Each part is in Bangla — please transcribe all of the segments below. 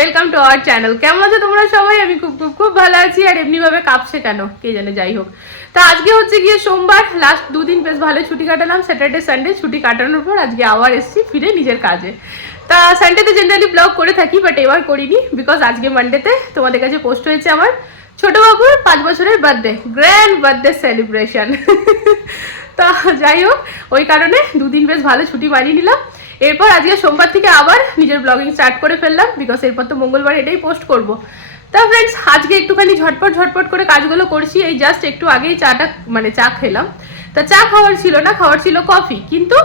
ওয়েলকাম টু আওয়ার চ্যানেল কেমন আছো তোমরা সবাই? আমি খুব খুব খুব ভালো আছি আর এমনিভাবে কাঁপছে কেন? কে জানে, যাই হোক। তা আজকে হচ্ছে গিয়ে সোমবার লাস্ট দুদিন বেশ ভালো ছুটি কাটালাম স্যাটারডে সানডে ছুটি কাটানোর পর আজকে আবার এসেছি ফিরে নিজের কাজে। তা সানডেতে জেনারেলি ব্লগ করে থাকি বাট এবার করিনি বিকজ আজকে মানডেতে তোমাদের কাছে পোস্ট হয়েছে আমার ছোট বাবুর পাঁচ বছরের বার্থডে গ্র্যান্ড বার্থডে সেলিব্রেশন তা যাই হোক, ওই কারণে দুদিন বেশ ভালো ছুটি মানিয়ে নিলাম। এরপর আজকে সোমবার থেকে আবার নিজের ব্লগিং স্টার্ট করে ফেললাম বিকজ এরপর তো মঙ্গলবার এটাই পোস্ট করব। তা ফ্রেন্ডস আজকে একটুখানি ঝটপট ঝটপট করে কাজগুলো করছি, এই জাস্ট একটু আগেই চাটা মানে চা খেলাম। তা চা খাওয়ার ছিল না, খাওয়ার ছিল কফি কিন্তু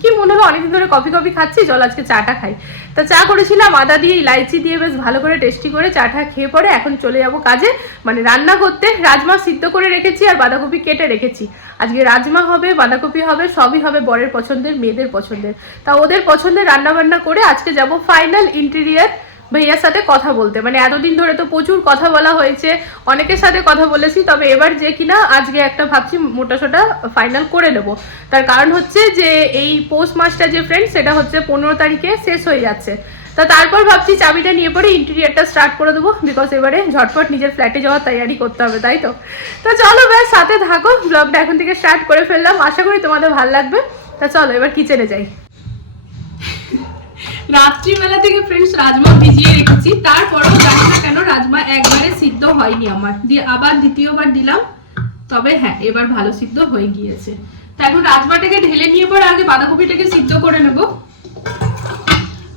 কি মনে হলো, অনেকদিন ধরে কফি কফি খাচ্ছি, চল আজকে চাটা খাই। তা চা করেছিলাম, আদা দিয়ে ইলাইচি দিয়ে বেশ ভালো করে টেস্টি করে চাটা খেয়ে পরে এখন চলে যাব কাজে মানে রান্না করতে। রাজমা সিদ্ধ করে রেখেছি আর বাঁধাকপি কেটে রেখেছি। আজকে রাজমা হবে, বাঁধাকপি হবে, সবই হবে বরের পছন্দের, মেয়েদের পছন্দের। তা ওদের পছন্দের রান্না বান্না করে আজকে যাব ফাইনাল ইন্টেরিয়ার ভাইয়ার সাথে কথা বলতে। মানে এতদিন ধরে তো প্রচুর কথা বলা হয়েছে। অনেকের সাথে কথা বলেছি, তবে এবার যে কিনা আজকে একটা ভাবছি মোটা সোটা ফাইনাল করে নেব। তার কারণ হচ্ছে যে এই পোস্ট মাসটা যে ফ্রেন্ড সেটা হচ্ছে পনেরো তারিখে শেষ হয়ে যাচ্ছে। তা তারপর ভাবছি চাবিটা নিয়ে পরে ইন্টেরিয়ারটা স্টার্ট করে দেবো বিকজ এবারে ঝটপট নিজের ফ্ল্যাটে যাওয়ার তৈরি করতে হবে, তাই তো? তা চলো ব্যাস, সাথে থাকো। ব্লগটা এখন থেকে স্টার্ট করে ফেললাম। আশা করি তোমাদের ভালো লাগবে। তা চলো, এবার কিচেনে যাই। রাত্রিবেলা থেকে ফ্রেন্ডস রাজমা ভিজিয়ে রেখেছি। তারপরেও জানি না কেন রাজমা একবারে সিদ্ধ হয়নি আমার। দিয়ে আবার দ্বিতীয়বার দিলাম, তবে হ্যাঁ এবার ভালো সিদ্ধ হয়ে গিয়েছে। তা এখন রাজমাটাকে ঢেলে নিয়ে পর আগে বাঁধাকপিটাকে সিদ্ধ করে নেব।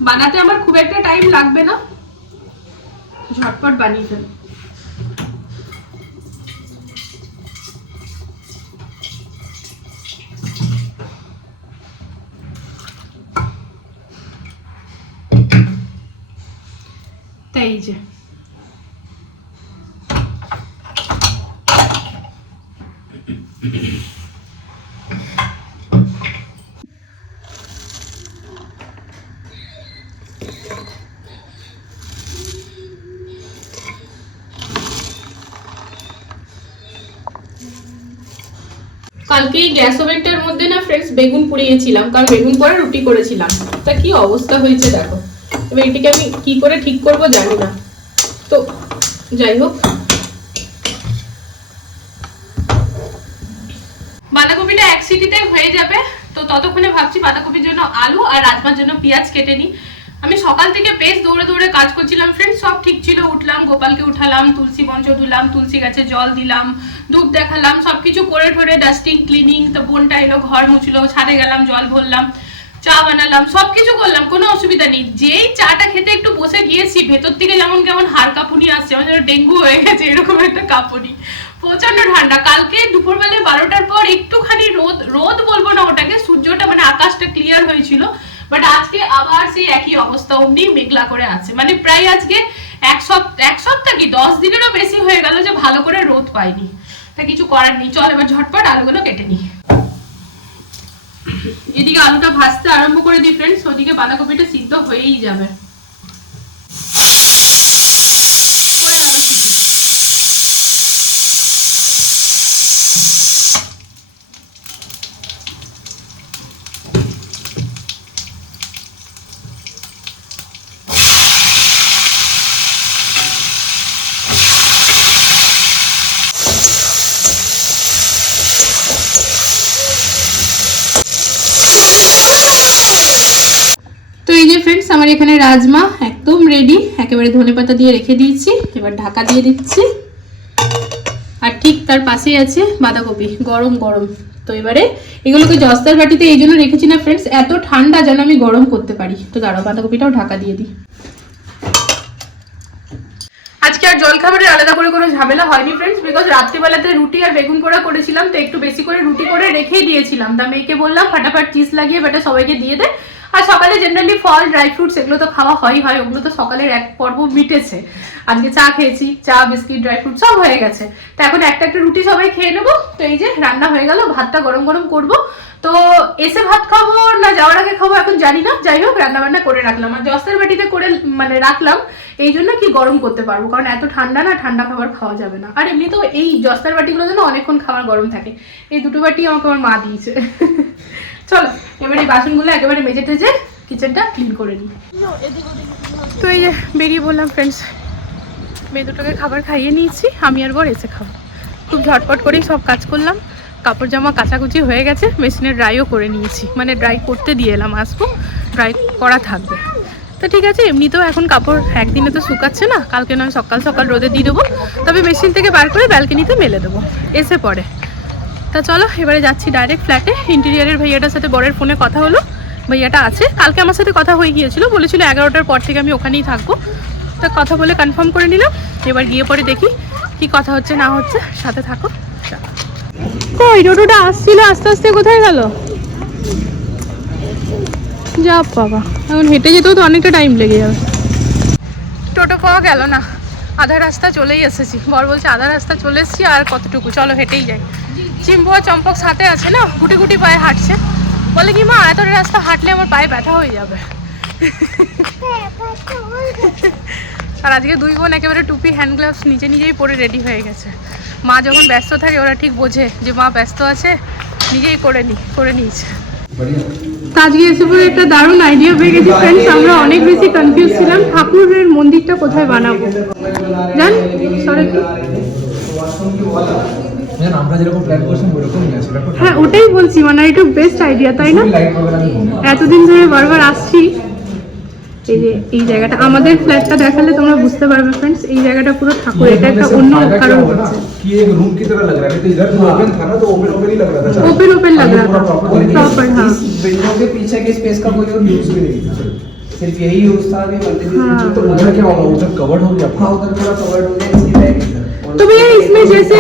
বানাতে আমার খুব একটা টাইম লাগবে না। ঝটপট বানিয়ে ফেলব। এই কালকে এই গ্যাস ওভেনটার মধ্যে না ফ্রেন্ডস বেগুন পুড়িয়েছিলাম, কারণ বেগুন পরে রুটি করেছিলাম। তা কি অবস্থা হয়েছে দেখো। এবার এটিকে আমি কি করে ঠিক করব জানি না। তো যাই হোক। বাঁধাকপিটা এক সিটিতে হয়ে যাবে। তো ততক্ষণে ভাবছি বাঁধাকপির জন্য আলু আর রাজমার জন্য পেঁয়াজ কেটে নিই। আমি সকাল থেকে বেশ দৌড়ে দৌড়ে কাজ করছিলাম ফ্রেন্ড সব ঠিক ছিল। উঠলাম, গোপালকে উঠালাম, তুলসী মঞ্চ ধুলাম তুলসী গাছে জল দিলাম ধূপ দেখালাম, সবকিছু করে ঠরে ডাস্টিং ক্লিনিং তো বোনটা এলো, ঘর মুছলো, ছাদে গেলাম, জল ভরলাম। চা বানালাম, সবকিছু করলাম, কোনো অসুবিধা নেই। যেই চাটা খেতে একটু বসে গিয়েছি, ভেতর থেকে যেমন কেমন হাড় কাঁপুনি আসছে, আমার যেন ডেঙ্গু হয়ে গেছে, এরকম একটা কাঁপুনি। প্রচণ্ড ঠান্ডা। কালকে দুপুরবেলায় বারোটার পর একটুখানি রোদ রোদ বলব না ওটাকে, সূর্যটা মানে আকাশটা ক্লিয়ার হয়েছিল বাট আজকে আবার সেই একই অবস্থা, অমনি মেঘলা করে আছে। মানে প্রায় আজকে এক সপ্তাহ এক সপ্তাহ কি, দশ দিনেরও বেশি হয়ে গেল যে ভালো করে রোদ পাইনি। তা কিছু করার নেই, চল এবার ঝটপট আলুগুলো কেটে নিই। এদিকে আলুটা ভাজতে আরম্ভ করে দিই ফ্রেন্ডস ওদিকে বাঁধাকপিটা সিদ্ধ হয়েই যাবে পরে আলু সিদ্ধ দিই। তো এই যে ফ্রেন্ডস আমার এখানে রাজমা, একদম রেডি একেবারে ধনেপাতা দিয়ে রেখে দিয়েছি। এবার ঢাকা দিয়ে দিচ্ছি। আর ঠিক তার পাশেই আছে বাঁধাকপি, গরম গরম। তো এবারে এগুলোকে জস্তার বাটিতে এই জন্য রেখেছি না ফ্রেন্ডস এত ঠান্ডা যেন আমি গরম করতে পারি। তো দাঁড়াও, বাঁধাকপিটাও ঢাকা দিয়ে দিই। আজকে আর জল খাবারের আলাদা করে কোনো ঝামেলা হয়নি ফ্রেন্ডস বিকজ রাত্রিবেলাতে রুটি আর বেগুন পোড়া করেছিলাম, তো একটু বেশি করে রুটি করে রেখেই দিয়েছিলাম। তা মেয়েকে বললাম, ফাটাফাট চিজ লাগিয়ে বেটা সবাইকে দিয়ে দে। আর সকালে জেনারেলি ফল ড্রাই ফ্রুটস এগুলো তো খাওয়া হয় হয়। ওগুলো তো সকালের এক পর্ব মিটেছে। আজকে চা খেয়েছি, চা, বিস্কিট ড্রাই ফ্রুট সব হয়ে গেছে। তো এখন একটা একটা রুটি সবাই খেয়ে নেব। তো এই যে রান্না হয়ে গেল, ভাতটা গরম গরম করব। তো এসে ভাত খাব না, যাওয়ার আগে খাব এখন জানি না। যাই হোক রান্না বান্না করে রাখলাম। আর জস্তের বাটিতে করে মানে রাখলাম, এই জন্য কি গরম করতে পারব? কারণ এত ঠান্ডা না, ঠান্ডা খাবার খাওয়া যাবে না। আর এমনি তো এই জস্তার বাটিগুলো যেন অনেকক্ষণ খাবার গরম থাকে। এই দুটো বাটি আমাকে আমার মা দিয়েছে। চলো, এবার বাসনগুলো একেবারে মেজে টেজে কিচেনটা ক্লিন করে নিই। তো এই যে বেরিয়ে বললাম ফ্রেন্ডস মেয়ে দুটোকে খাবার খাইয়ে নিয়েছি, আমি আর বর এসে খাব। খুব ঝটপট করেই সব কাজ করলাম। কাপড় জামা কাচাকুচি হয়ে গেছে মেশিনে ড্রাইও করে নিয়েছি। মানে ড্রাই করতে দিয়ে এলাম, আসব ড্রাই করা থাকবে। তো ঠিক আছে, এমনিতেও এখন কাপড় একদিনে তো শুকাচ্ছে না, কালকে নয়, সকাল সকাল রোদে দিয়ে দেবো। তবে মেশিন থেকে বার করে ব্যালকনিতে মেলে দেবো। এসে পরে তা চলো, এবারে যাচ্ছি ডাইরেক্ট ফ্ল্যাটে ইন্টেরিয়ারের ভাইয়াটার সাথে বরের ফোনে কথা হলো। ভাইয়াটা আছে। কালকে আমার সাথে কথা হয়ে গিয়েছিল, বলেছিল এগারোটার পর থেকে আমি ওখানেই থাকব। তা কথা বলে কনফার্ম করে নিলাম। এবার গিয়ে পরে দেখি কি কথা হচ্ছে, না হচ্ছে। সাথে থাকো। কই টোটোটা আসছিল, আস্তে আস্তে কোথায় গেল? যা বাবা, এখন হেঁটে যেতেও তো অনেকটা টাইম লেগে যাবে। টোটো পাওয়া গেল না। আধা রাস্তা চলেই এসেছি। বর বলছে, আধা রাস্তা চলে এসেছি, আর কতটুকু? চলো, হেঁটেই যাই। চিম্বু চম্পক সাথে আছে না, গুটি গুটি পায়ে হাঁটছে। বলে কি মা এতটা রাস্তা হাঁটলে আমার পায়ে ব্যথা হয়ে যাবে? আর আজকে দুই বোন একেবারে টুপি হ্যান্ড গ্লাভস নিজে নিজেই পরে রেডি হয়ে গেছে। মা যখন ব্যস্ত থাকে, ওরা ঠিক বোঝে যে মা ব্যস্ত আছে, নিজেই করে নি, করে নিয়েছে। আজকে এসে পরে একটা দারুণ আইডিয়া পেয়ে গেছি ফ্রেন্ডস আমরা অনেক বেশি কনফিউজ ছিলাম, ঠাকুরের মন্দিরটা কোথায় বানাবো? জান সরে আমরা যেরকম প্ল্যান করছিলাম ওরকমই আছে ব্যাপার হ্যাঁ ওটাই বলছি মানে এটা বেস্ট আইডিয়া তাই না লাইট প্রোগ্রাম এতদিন ধরে বারবার আসছি এই যে এই জায়গাটা আমাদের ফ্ল্যাটটা দেখালে তোমরা বুঝতে পারবে ফ্রেন্ডস এই জায়গাটা পুরো ঠাকুর এটা একটা অন্য কারণ হচ্ছে कि एक रूम की तरह लग रहा है तो इधर तो ओपन था ना तो ओपन ओपन ही लग रहा था ओपन ओपन लग रहा था प्रॉपर प्रॉपर हाँ इस विंडो के पीछे के स्पेस का कोई और यूज भी नहीं था सिर्फ यही यूज था अभी मंदिर के हाँ। पीछे तो उधर क्या होगा उधर कवर्ड हो गया हाँ उधर पूरा कवर्ड हो गया इसकी बैग इधर और तो भैया इसमें जैसे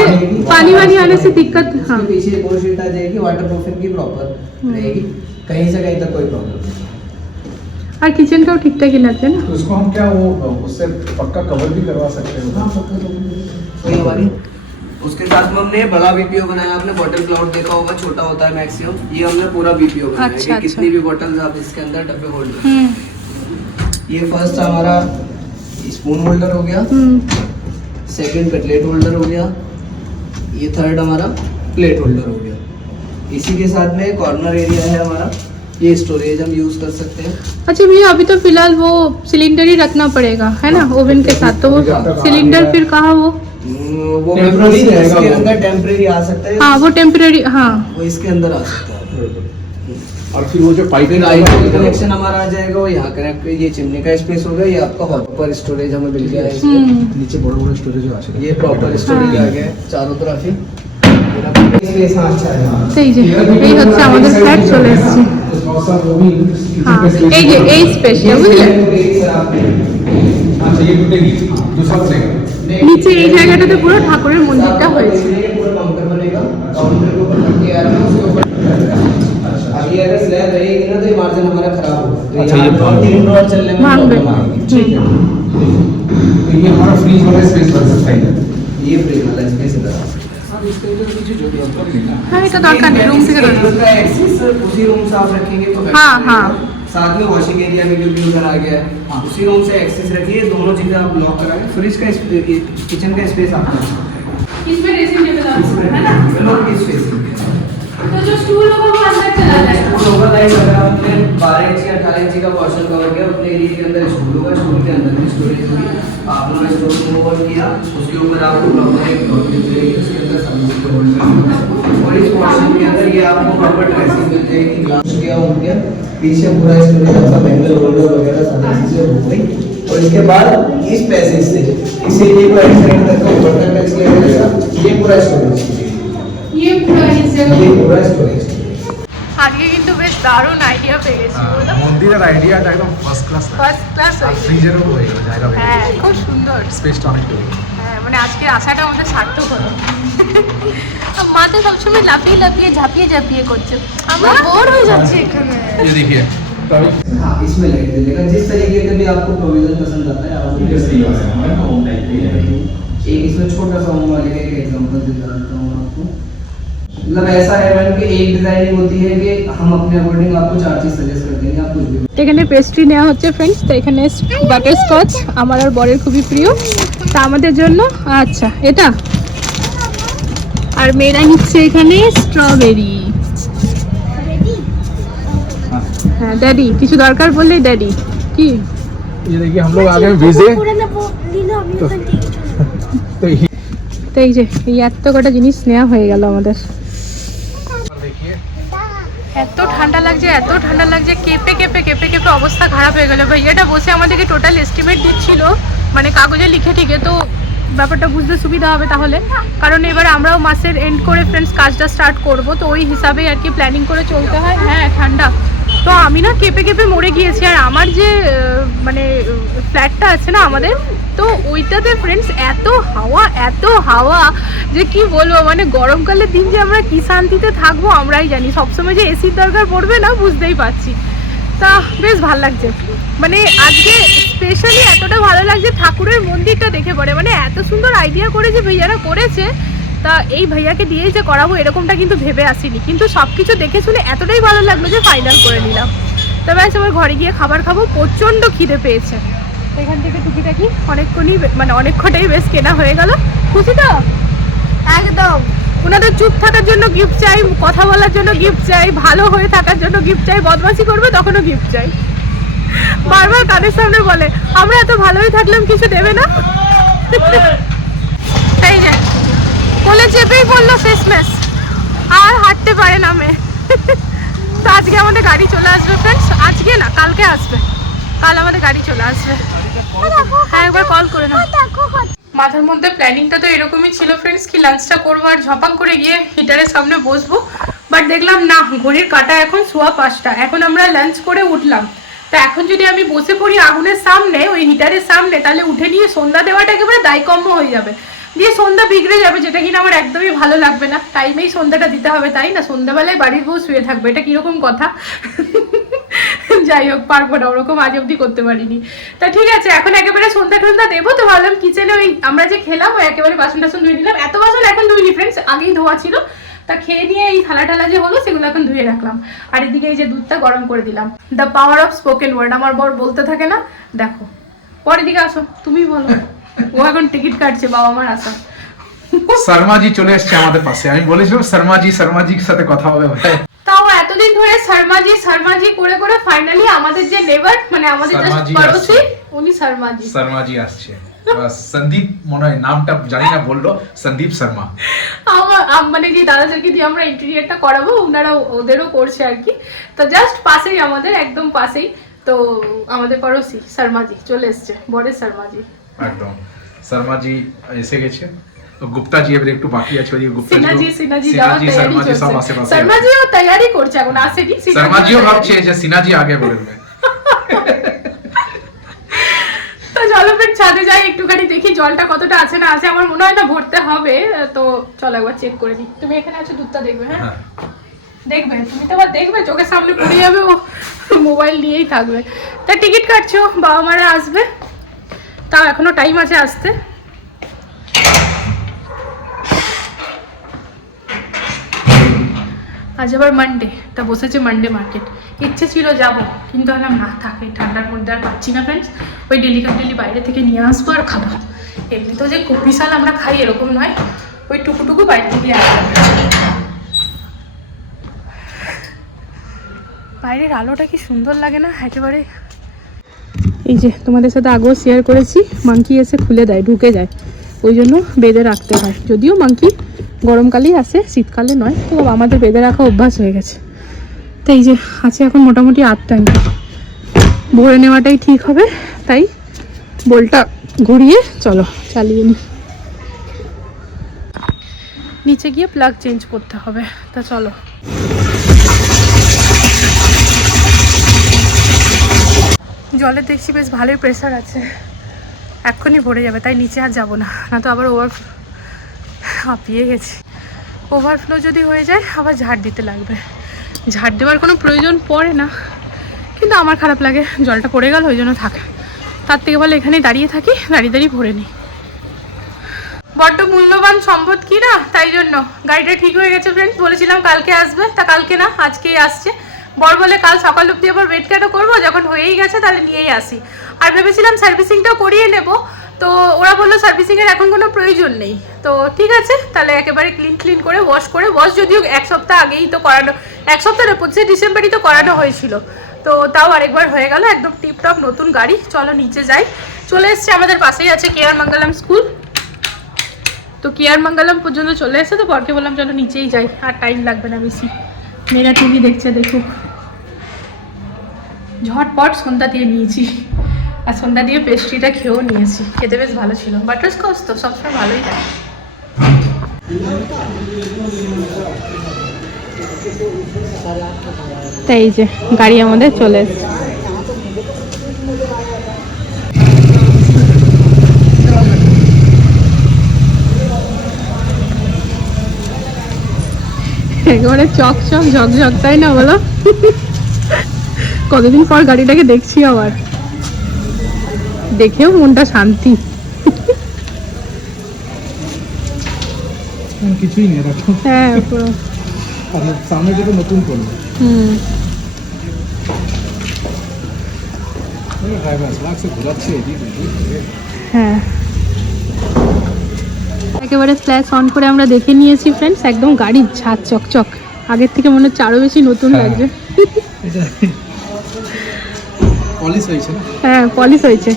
पानी वानी आने से दिक्कत हाँ। पीछे बुलशीट आ जाएगी वाटर प्रूफिंग की प्रॉपर हम्म। रहेगी। कहीं से कहीं तक कोई प्रॉब्लम हाँ किचन का ठीक ठाक इलाके ना? तो उसको हम क्या वो उससे पक्का कवर भी करवा सकते हैं? हाँ पक्का कवर हमारी उसके साथ में हमने बड़ा बीपीओ बनाया आपने बॉटल क्लाउड देखा होगा छोटा होता है मैक्सिमम ये हमने पूरा बीपीओ बनाया अच्छा, अच्छा। कितनी भी बॉटल आप इसके अंदर डब्बे होल्ड हम्म। ये फ़र्स्ट हमारा स्पून होल्डर हो गया। हम्म। सेकंड कटलेट होल्डर हो गया ये थर्ड हमारा प्लेट होल्डर हो गया। इसी के साथ में कॉर्नर एरिया है हमारा ये स्टोरेज हम यूज़ कर सकते हैं। अच्छा भैया अभी तो फ़िलहाल वो सिलेंडर ही रखना पड़ेगा है ना ओवन के साथ तो वो सिलेंडर फिर कहाँ वो? हम्म, वो Temporary इसके। अंदर टेम्परेरी आ सकता है। हाँ वो टेम्पररी हाँ। वो इसके अंदर आ सकता है। और फिर वो जो पाइप फिर आई कनेक्शन हमारा आ जाएगा वो यहाँ कनेक्ट ये चिमनी का स्पेस हो गया ये आपका हॉपर स्टोरेज हमें मिल गया है इसमें। हम्म नीचे बड़े बड़े स्टोरेज আছে ये प्रॉपर स्टोरेज हाँ। आ गया है चारों तरफ ही स्पेस हाँ अच्छा है সেই যে এই হচ্ছে আমাদের ফ্ল্যাট চলে এসেছি হ্যাঁ এই যে এই স্পেসটা বুঝলে আচ্ছা ये टूटेगी दूसरा बनेगा নিচে এই জায়গাটাতে পুরো ঠাকুরের মন্দিরটা হয়েছে ये अगर स्लैब रहेगी ना तो ये मार्जिन हमारा खराब होगा। तो चलने में ठीक है। तो ये हमारा फ्रीज वाला स्पेस बन सकता है। ये फ्रीज वाला स्पेस साथ में वॉशिंग एरिया है हाँ। रूम से दोनों आप लॉक करा तो जो स्टूल होगा अगर आपने बारह इंची अठारह इंची का पोर्शन कवर किया उतने एरिया के अंदर स्टूल होगा स्टूल के अंदर भी स्टोरेज होगी आपने स्टोर मूव ऑन किया उसके ऊपर आपको प्रॉपर एक डॉट मिल जाएगी उसके अंदर सामान को होल्ड करना और इस पोर्शन के अंदर ये आपको प्रॉपर ड्रेसिंग मिल जाएगी ग्लास किया हो गया पीछे पूरा स्टोरेज आपका बैंगल होल्डर वगैरह सारी चीज़ें हो गई और इसके बाद इस पैसेज से इस एरिया को एक्सटेंड करके ऊपर तक का इसलिए रहेगा ये पूरा स्टोरेज ये पूरा ये पूरा स्टोरेज আজকে কিন্তু বেশ দারুণ আইডিয়া পেয়ে গেছি বলো মন্দিরের আইডিয়াটা একদম ফার্স্ট ক্লাস ফার্স্ট ক্লাস আর হয়েছে ফ্রিজেরও হয়ে গেল জায়গা বেড়ে হ্যাঁ খুব সুন্দর স্পেসটা অনেক তৈরি হ্যাঁ মানে আজকে আসাটা আমাদের সার্থক হলো আর মা তো সবসময় লাফিয়ে লাফিয়ে ঝাঁপিয়ে ঝাঁপিয়ে করছে আমরা বোর হয়ে যাচ্ছি এখানে ये देखिए तभी हाँ इसमें लाइट दे देगा जिस तरीके का भी आपको प्रोविजन पसंद आता है आप उसके एक इसमें छोटा सा होम वाले का एक एग्जांपल दिखा देता हूँ आपको मतलब ऐसा है मैम कि एक डिजाइनिंग होती है कि हम अपने अकॉर्डिंग आपको चार चीज सजेस्ट कर देंगे आप कुछ भी এখানে পেস্ট্রি নেওয়া হচ্ছে ফ্রেন্ডস তো এখানে বাটার স্কচ আমার আর বরের খুবই প্রিয় তা আমাদের জন্য আচ্ছা এটা আর মেয়েরা নিচ্ছে এখানে স্ট্রবেরি हाँ হ্যাঁ ড্যাডি কিছু দরকার বললেই ড্যাডি কি ये देखिए हम लोग आ गए वीजे तो तो ये তো এই যে এই এত কটা জিনিস নেওয়া হয়ে গেল আমাদের देखिए এত ঠান্ডা লাগছে, এত ঠান্ডা লাগছে, কেঁপে কেঁপে কেঁপে কেঁপে অবস্থা খারাপ হয়ে গেল ভাইয়াটা বসে আমাদেরকে টোটাল এস্টিমেট দিচ্ছিল মানে কাগজে লিখে ঠিকে তো ব্যাপারটা বুঝতে সুবিধা হবে তাহলে। কারণ এবার আমরাও মাসের এন্ড করে ফ্রেন্ডস কাজটা স্টার্ট করব, তো ওই হিসাবেই আর কি প্ল্যানিং করে চলতে হয়। হ্যাঁ ঠান্ডা। তো আমি না কেঁপে কেঁপে মরে গিয়েছি। আর আমার যে মানে ফ্ল্যাটটা আছে না আমাদের, তো ওইটাতে ফ্রেন্ডস এত হাওয়া এত হাওয়া যে কি বলব মানে গরমকালের দিন যে আমরা কি শান্তিতে থাকব, আমরাই জানি। সবসময় যে এসির দরকার পড়বে না, বুঝতেই পারছি। তা বেশ ভালো লাগছে। মানে আজকে স্পেশালি এতটা ভালো লাগছে, ঠাকুরের মন্দিরটা দেখে পড়ে মানে এত সুন্দর আইডিয়া করে যে ভাইয়ারা করেছে তা এই ভাইয়াকে দিয়েই যে করাবো এরকমটা কিন্তু ভেবে আসিনি। কিন্তু সব কিছু দেখে শুনে এতটাই ভালো লাগল যে ফাইনাল করে নিলাম। তবে আজ আমার ঘরে গিয়ে খাবার খাব প্রচণ্ড খিদে পেয়েছে। এখান থেকে টুকিটাকি অনেকক্ষণই মানে অনেকক্ষণটাই বেশ কেনা হয়ে গেল। খুশি তো? একদম। ওনাদের চুপ থাকার জন্য গিফট চাই কথা বলার জন্য গিফট চাই ভালো হয়ে থাকার জন্য গিফট চাই বদমাশি করবে তখনও গিফট চাই। বারবার কানের সামনে বলে আমরা এত ভালোই থাকলাম কিছু দেবে না? কোলে চেপেই বলল শেষমেশ আর হাঁটতে পারে না মেয়ে। তো আজকে আমাদের গাড়ি চলে আসবে ফ্রেন্ডস আজকে না, কালকে আসবে। কাল আমাদের গাড়ি চলে আসবে। হ্যাঁ একবার কল করে নাও। মাথার মধ্যে প্ল্যানিংটা তো এরকমই ছিল ফ্রেন্ডস কি লাঞ্চটা করব আর ঝপাং করে গিয়ে হিটারের সামনে বসবো। বাট দেখলাম না, ঘড়ির কাটা এখন সোয়া পাঁচটা। এখন আমরা লাঞ্চ করে উঠলাম। তা এখন যদি আমি বসে পড়ি আগুনের সামনে, ওই হিটারের সামনে, তাহলে উঠে নিয়ে সন্ধ্যা দেওয়াটা একেবারে দায়কম্য হয়ে যাবে। দিয়ে সন্ধ্যা বিগড়ে যাবে, যেটা কিনা আমার একদমই ভালো লাগবে না। টাইমেই সন্ধ্যাটা দিতে হবে, তাই না? সন্ধ্যাবেলায় বাড়ির বউ শুয়ে থাকবে, এটা কীরকম কথা? যাই হোক, পারব না, ওরকম আজ অব্দি করতে পারিনি। তা ঠিক আছে, এখন একেবারে সন্ধ্যা টন্ধ্যা দেবো তো ভাবলাম কিচেনে ওই আমরা যে খেলাম, ওই একেবারে বাসন টাসন ধুয়ে নিলাম। এত বাসন এখন ধুইনি ফ্রেন্ডস আগেই ধোয়া ছিল। তা খেয়ে নিয়ে এই থালা টালা যে হলো, সেগুলো এখন ধুয়ে রাখলাম। আর এদিকে এই যে দুধটা গরম করে দিলাম। The power of spoken word আমার বর বলতে থাকে না? দেখো, পরের দিকে আসো, তুমি বলো। ও এখন টিকিট কাটছে বাবা মার আসা শর্মা জি চলে এসেছে আমাদের পাশে। আমি বলেছিলাম শর্মা জি শর্মা জির সাথে কথা হবে ভাই। তাও এতদিন ধরে শর্মাজি শর্মাজি করে করে ফাইনালি আমাদের যে নেবার মানে আমাদের জাস্ট শর্মাজি পড়োশি উনি শর্মাজি। শর্মা জি আসছে সন্দীপ মনে হয় নামটা জানি না বলল সন্দীপ শর্মা। আমার মানে যে দাদাদেরকে দিয়ে আমরা ইন্টেরিয়ারটা করাবো ওনারা ওদেরও করছে আর কি। তো জাস্ট পাশেই আমাদের একদম পাশেই তো আমাদের পড়োশি শর্মাজি চলে এসছে বরের শর্মাজি। একদম। শর্মা জি এসে গেছে তো গুপ্তা এবার একটু বাকি আছে গুপ্তা সিনাজি সিনাজি সিনাজি তৈরি শর্মা জি সব শর্মাজিও তৈরি করছে এখন আসেনি সিনাজি শর্মা ভাবছে যে সিনাজি আগে বলবে তো চলো ফের ছাদে যাই একটুখানি দেখি জলটা কতটা আছে না আছে। আমার মনে হয় না ভরতে হবে তো চলো একবার চেক করে নিই। তুমি এখানে আছো দুধটা দেখবে হ্যাঁ? হ্যাঁ। দেখবে তুমি তো আবার দেখবে চোখের সামনে পড়ে যাবে ও মোবাইল নিয়েই থাকবে। তা টিকিট কাটছো বাবা মারা আসবে? তাও এখনও টাইম আছে আসতে। আজ আবার মানডে তা বসেছে মানডে মার্কেট ইচ্ছে ছিল যাব, কিন্তু আমি না থাকে, ঠান্ডার মধ্যে আর পাচ্ছি না ফ্রেন্ডস ওই ডেলি বাইরে থেকে নিয়ে আসব আর খাব। এমনিতেও যে খুব বিশাল আমরা খাই এরকম নয়, ওই টুকুটুকু বাইরে থেকে আসবে বাইরের আলোটা কি সুন্দর লাগে না, একেবারে এই যে তোমাদের সাথে আগেও শেয়ার করেছি মাংকি এসে খুলে দেয়, ঢুকে যায়। ওই জন্য বেঁধে রাখতে হয়। যদিও মাংকি গরমকালেই আসে, শীতকালে নয়, তো আমাদের বেঁধে রাখা অভ্যাস হয়ে গেছে। তো এই যে আছে এখন মোটামুটি আট ট্যাঙ্ক ভরে নেওয়াটাই ঠিক হবে, তাই বোলটা ঘুরিয়ে চলো, চালিয়ে নি। নিচে গিয়ে প্লাগ চেঞ্জ করতে হবে, তা চলো। জলের দেখছি বেশ ভালোই প্রেশার আছে। এক্ষুনি ভরে যাবে, তাই নিচে আর যাব না। না তো আবার ওভার হাঁপিয়ে গেছি। ওভারফ্লো যদি হয়ে যায়, আবার ঝাড় দিতে লাগবে। ঝাড় দেওয়ার কোনো প্রয়োজন পড়ে না। কিন্তু আমার খারাপ লাগে, জলটা পড়ে গেল, ওই জন্য থাকে। তার থেকে বলে এখানেই দাঁড়িয়ে থাকি, দাঁড়িয়ে দাঁড়িয়ে ভরে নিই। বড্ড মূল্যবান সম্পদ কি না? তাই জন্য। গাড়িটা ঠিক হয়ে গেছে ফ্রেন্ডস বলেছিলাম কালকে আসবে, তা কালকে না, আজকেই আসছে। বর বলে, কাল সকাল অব্দি আবার ওয়েট কেন করব? যখন হয়েই গেছে তাহলে নিয়েই আসি। আর ভেবেছিলাম সার্ভিসিংটাও করিয়ে নেব। তো ওরা বলল সার্ভিসিংয়ের এখন কোনো প্রয়োজন নেই। তো ঠিক আছে, তাহলে একেবারে ক্লিন ক্লিন করে ওয়াশ করে ওয়াশ যদিও এক সপ্তাহ আগেই তো করানো, এক সপ্তাহ না, পঁচিশে ডিসেম্বরই তো করানো হয়েছিল। তো তাও আরেকবার হয়ে গেল, একদম টিপটপ নতুন গাড়ি। চলো নিচে যাই। চলে এসছে আমাদের পাশেই আছে কেয়ার মঙ্গলম স্কুল তো কেয়ার মঙ্গলম পর্যন্ত চলে এসেছে, তো পরকে বললাম, চলো নিচেই যাই, আর টাইম লাগবে না বেশি। মেয়েরা টিভি দেখছে, দেখুক। ঝটপট সন্ধ্যা দিয়ে নিয়েছি। আর সন্ধ্যা দিয়ে পেস্ট্রিটা খেয়েও নিয়েছি। খেতে বেশ ভালো ছিল। বাটারস্কচ তো, সবসময় ভালোই লাগে তাই যে, গাড়ি আমাদের চলে এসছে। একেবারে চক চক ঝক ঝক তাই না বলো? কতদিন পর গাড়িটাকে দেখছি আবার। দেখেও মনটা শান্তি। কিছুই নেই এরকম হ্যাঁ পুরো। সামনে নতুন করল। হুম। ড্রাইভার লাগছে ঘোরাচ্ছে এদিক। হ্যাঁ। একেবারে ফ্ল্যাশ অন করে আমরা দেখে নিয়েছি ফ্রেন্ডস একদম গাড়ির ঝাঁজ চকচক আগের থেকে মনে হচ্ছে আরো বেশি নতুন হ্যাঁ। লাগছে এটা পলিশ হয়েছে না হ্যাঁ পলিশ হয়েছে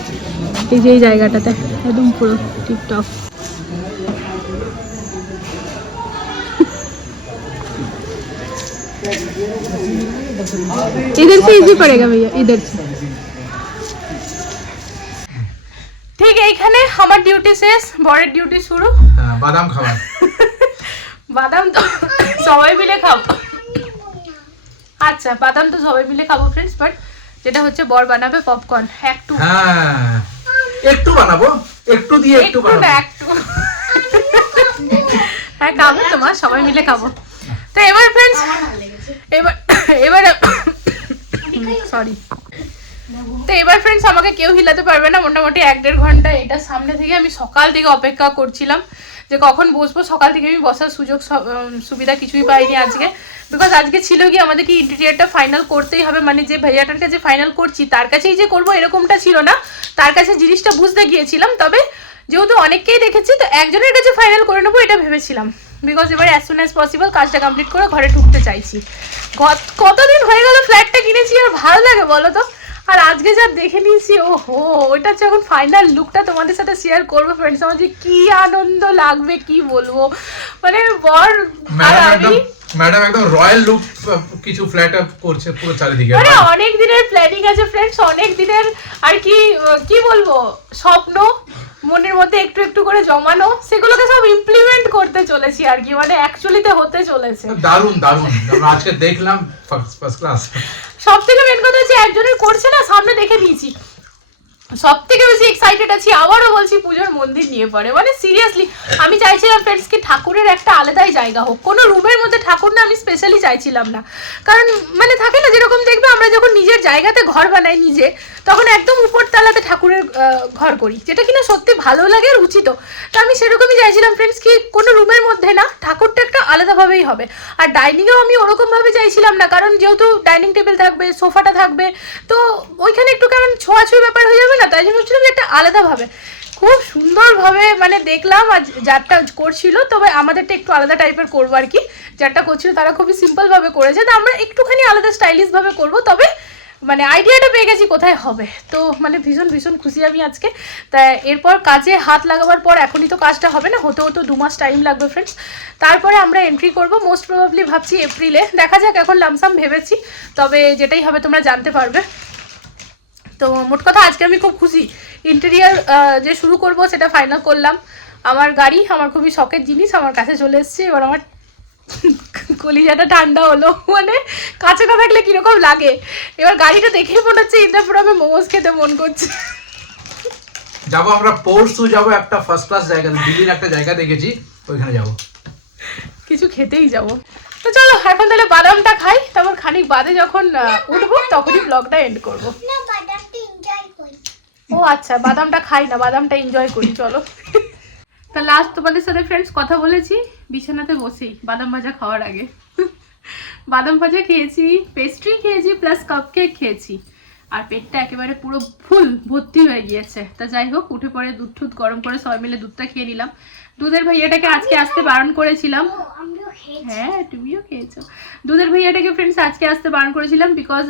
এই যে এই জায়গাটাতে একদম পুরো টিপটপ इधर से इजी पड़ेगा भैया इधर से ঠিক এইখানে আমার ডিউটি শেষ বরের ডিউটি শুরু। হ্যাঁ বাদাম খাবার বাদাম তো সবাই মিলে খাব আচ্ছা বাদাম তো সবাই মিলে খাব ফ্রেন্ডস বাট যেটা হচ্ছে বর বানাবে পপকর্ন একটু হ্যাঁ একটু বানাবো একটু দিয়ে একটু একটু বানাবো। একটু হ্যাঁ খাব তোমার সবাই মিলে খাব। তো এবার ফ্রেন্ডস এবার এবার সরি তো এবার ফ্রেন্ডস আমাকে কেউ হিলাতে পারবে না। মোটামুটি এক দেড় ঘণ্টা এটা সামনে থেকে আমি সকাল থেকে অপেক্ষা করছিলাম যে কখন বসবো। সকাল থেকে আমি বসার সুযোগ সুবিধা কিছুই পাইনি আজকে। বিকজ আজকে ছিল কি আমাদের কি ইন্টেরিয়ারটা ফাইনাল করতেই হবে। মানে যে ভাইয়াটার কাছে ফাইনাল করছি, তার কাছেই যে করব এরকমটা ছিল না। তার কাছে জিনিসটা বুঝতে গিয়েছিলাম। তবে যেহেতু অনেককেই দেখেছি, তো একজনের কাছে ফাইনাল করে নেব এটা ভেবেছিলাম। বিকজ এবার অ্যাজ সুন অ্যাজ পসিবল কাজটা কমপ্লিট করে ঘরে ঢুকতে চাইছি। কতদিন হয়ে গেল ফ্ল্যাটটা কিনেছি আর ভালো লাগে বলো তো? আর আজকে যা দেখে নিয়েছি ও হো ওইটা যখন ফাইনাল লুকটা তোমাদের সাথে শেয়ার করব ফ্রেন্ডস আমার যে কি আনন্দ লাগবে কি বলব? মানে বর আর আমি ম্যাডাম একদম রয়্যাল লুক কিছু ফ্ল্যাট আপ করছে পুরো চারিদিকে। মানে অনেক দিনের প্ল্যানিং আছে ফ্রেন্ডস অনেক দিনের আর কি কি বলব? স্বপ্ন মনের মধ্যে একটু একটু করে জমানো সেগুলোকে সব ইমপ্লিমেন্ট করতে চলেছি আর কি মানে অ্যাকচুয়ালিতে হতে চলেছে। দারুণ দারুণ আজকে দেখলাম ফার্স্ট ক্লাস সব থেকে মেন কথা হচ্ছে একজনের করছে না সামনে দেখে নিয়েছি। সব থেকে বেশি এক্সাইটেড আছি, আবারও বলছি পুজোর মন্দির নিয়ে পড়ে মানে সিরিয়াসলি আমি চাইছিলাম ফ্রেন্ডস কি ঠাকুরের একটা আলাদাই জায়গা হোক। কোনো রুমের মধ্যে ঠাকুর না আমি স্পেশালি চাইছিলাম না। কারণ মানে থাকে না, যেরকম দেখবে আমরা যখন নিজের জায়গাতে ঘর বানাই নিজে, তখন একদম উপর তালাতে ঠাকুরের ঘর করি, যেটা কিনা সত্যি ভালো লাগে আর উচিত। তো আমি সেরকমই চাইছিলাম ফ্রেন্ডস কি, কোনো রুমের মধ্যে না, ঠাকুরটা একটা আলাদাভাবেই হবে। আর ডাইনিংয়েও আমি ওরকমভাবে চাইছিলাম না, কারণ যেহেতু ডাইনিং টেবিল থাকবে সোফাটা থাকবে, তো ওইখানে একটু কেমন ছোঁয়াছুঁই ব্যাপার হয়ে যাবে না, তাই জন্য ভাবছিলাম যে একটা আলাদাভাবে খুব সুন্দরভাবে মানে দেখলাম আর যারটা করছিল, তবে আমাদেরটা একটু আলাদা টাইপের করব আর কি যারটা করছিল তারা খুবই সিম্পলভাবে করেছে, তো আমরা একটুখানি আলাদা স্টাইলিশভাবে করব, তবে মানে আইডিয়াটা পেয়ে গেছি কোথায় হবে। তো মানে ভীষণ ভীষণ খুশি আমি আজকে। তা এরপর কাজে হাত লাগাবার পর এখনই তো কাজটা হবে না হতে হতে দু মাস টাইম লাগবে ফ্রেন্ডস তারপরে আমরা এন্ট্রি করব মোস্ট প্রবাবলি ভাবছি এপ্রিলে দেখা যাক, এখন লামসাম ভেবেছি, তবে যেটাই হবে তোমরা জানতে পারবে। তো মোট কথা আজকে আমি খুব খুশি। ইন্টেরিয়ার যে শুরু করব সেটা ফাইনাল করলাম। আমার গাড়ি আমার খুবই শখের জিনিস আমার কাছে চলে এসছে। এবার আমার কলিজাটা ঠান্ডা হলো। মানে কাছে না থাকলে কীরকম লাগে? এবার গাড়িটা দেখেই মনে হচ্ছে ইন্দ্রপুরমে মোমোজ খেতে মন করছে। যাব আমরা পরশু যাব একটা ফার্স্ট ক্লাস জায়গা দিল্লির একটা জায়গা দেখেছি। ওইখানে যাব। কিছু খেতেই যাব। তো চলো এখন তাহলে বাদামটা খাই। তারপর খানিক বাদে যখন উঠবো তখনই ব্লগটা এন্ড করব না বাদামটা এনজয় করি ও আচ্ছা বাদামটা খাই না, বাদামটা এনজয় করি, চলো। তা লাস্ট তোমাদের সাথে ফ্রেন্ডস কথা বলেছি, বিছানাতে বসেই, বাদাম ভাজা খাওয়ার আগে। বাদাম ভাজা খেয়েছি পেস্ট্রি খেয়েছি প্লাস কাপ কেক খেয়েছি। আর পেটটা একেবারে পুরো ফুল ভর্তি হয়ে গিয়েছে। তা যাই হোক, উঠে পরে দুধ টুধ গরম করে সবাই মিলে দুধটা খেয়ে নিলাম। দুধের ভাইয়াটাকে আজকে আসতে বারণ করেছিলাম। হ্যাঁ তুমিও খেয়েছো। দুধের ভাইয়াটাকে ফ্রেন্ডস আজকে আসতে বারণ করেছিলাম বিকজ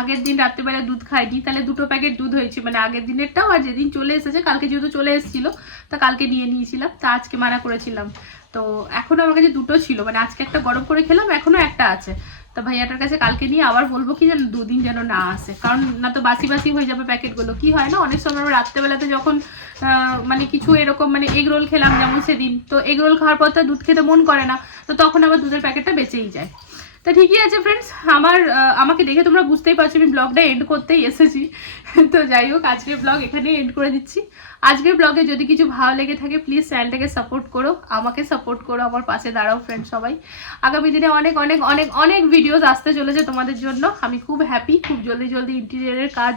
আগের দিন রাত্রেবেলা দুধ খাইনি। তাহলে দুটো প্যাকেট দুধ হয়েছে। মানে আগের দিনেরটাও আর যেদিন চলে এসেছে কালকে যেহেতু চলে এসেছিল তা কালকে নিয়ে নিয়েছিলাম। তা আজকে মানা করেছিলাম। তো এখনও আমার কাছে দুটো ছিল মানে আজকে একটা গরম করে খেলাম এখনও একটা আছে। তা ভাইয়াটার কাছে কালকে নিয়ে আবার বলব কি যেন দুদিন যেন না আসে। কারণ না তো বাসি বাসি হয়ে যাবে প্যাকেটগুলো। কি হয় না, অনেক সময় আমরা রাত্রেবেলাতে যখন মানে কিছু এরকম মানে এগ রোল খেলাম যেমন সেদিন, তো এগ রোল খাওয়ার পর তো দুধ খেতে মন করে না, তো তখন আবার দুধের প্যাকেটটা বেঁচেই যায়। তা ঠিকই আছে ফ্রেন্ডস আমার আমাকে দেখে তোমরা বুঝতেই পারছ আমি ব্লগটা এন্ড করতেই এসেছি। তো যাই হোক, আজকের ব্লগ এখানে এন্ড করে দিচ্ছি। আজকের ব্লগে যদি কিছু ভালো লেগে থাকে প্লিজ চ্যানেলটাকে সাপোর্ট করো, আমাকে সাপোর্ট করো, আমার পাশে দাঁড়াও ফ্রেন্ড সবাই। আগামী দিনে অনেক অনেক অনেক অনেক ভিডিওস আসতে চলেছে তোমাদের জন্য। আমি খুব হ্যাপি খুব জলদি জলদি ইন্টেরিয়ারের কাজ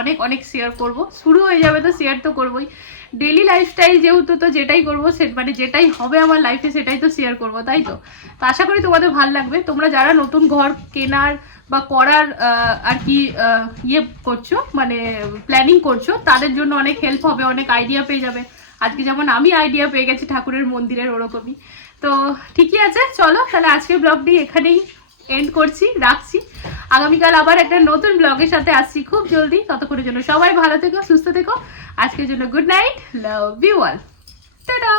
অনেক অনেক শেয়ার করব। শুরু হয়ে যাবে তো শেয়ার তো করবোই। ডেলি লাইফস্টাইল যেহেতু তো যেটাই করব, সে মানে যেটাই হবে আমার লাইফে সেটাই তো শেয়ার করব, তাই তো? তো আশা করি তোমাদের ভালো লাগবে। তোমরা যারা নতুন ঘর কেনার বা করার আর কি ইয়ে করছ মানে প্ল্যানিং করছ, তাদের জন্য অনেক হেল্প হবে, অনেক আইডিয়া পেয়ে যাবে। আজকে যেমন আমি আইডিয়া পেয়ে গেছি ঠাকুরের মন্দিরের ওরকমই। তো ঠিকই আছে, চলো তাহলে আজকের ব্লগটি এখানেই এন্ড করছি, রাখছি। আগামীকাল আবার একটা নতুন ব্লগের সাথে আসছি। খুব জলদি, ততক্ষণের জন্য সবাই ভালো থেকো, সুস্থ থেকো। আজকের জন্য good night love you all tata